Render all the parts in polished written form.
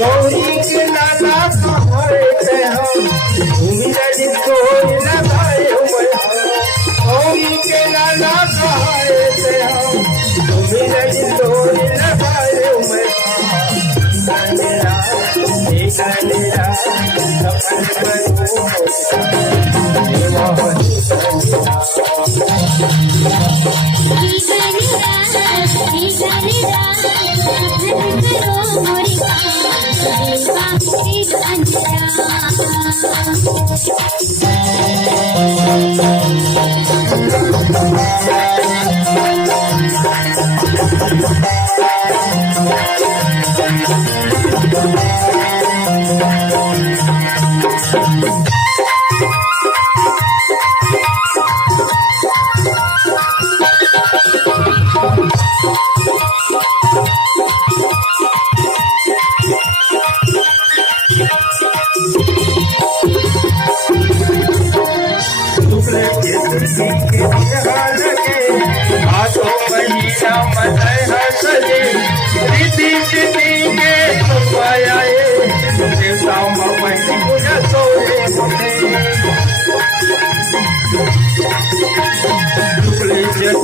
गौरी के लाला कहाए हम भूमि नदी तोड़ लगाए हुए गौरी के लाला कहाए हम भूमि नदी तोड़ लगाए हुए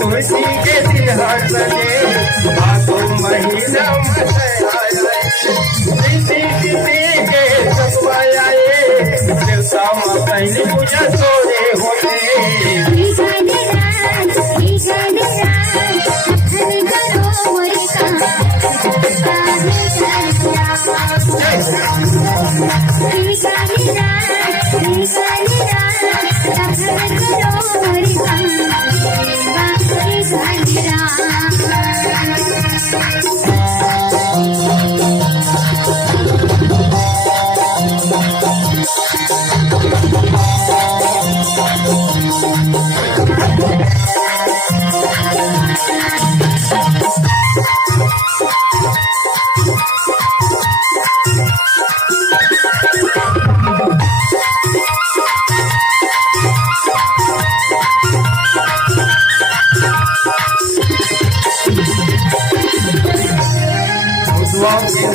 तुलसी के दिल हर सके भागो महीना के सतवाए देवता पहले पूजा सोरे होते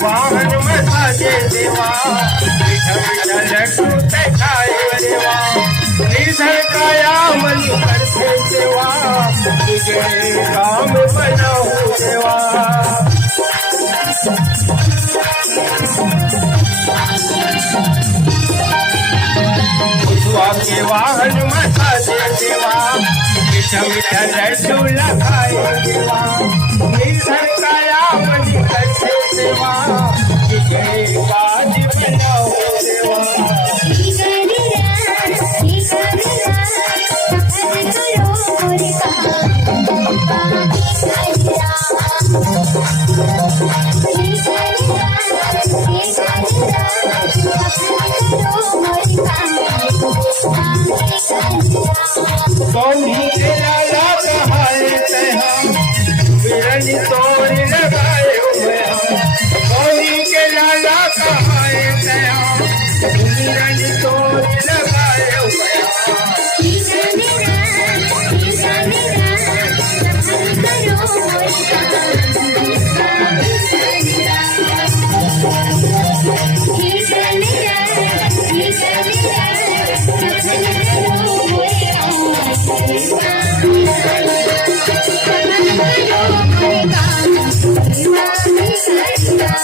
वाहन में साजे देवा लड्डू खाए देवा निधर काया मन करते देवा तुझे काम बनाऊ देवा के वाहन में साजे देवा लड्डू खाए देवा निधर काया मन करते देवा तुझे बाज बनाओ देवा गौरी के लाला कहाए हम बिरनी तोड़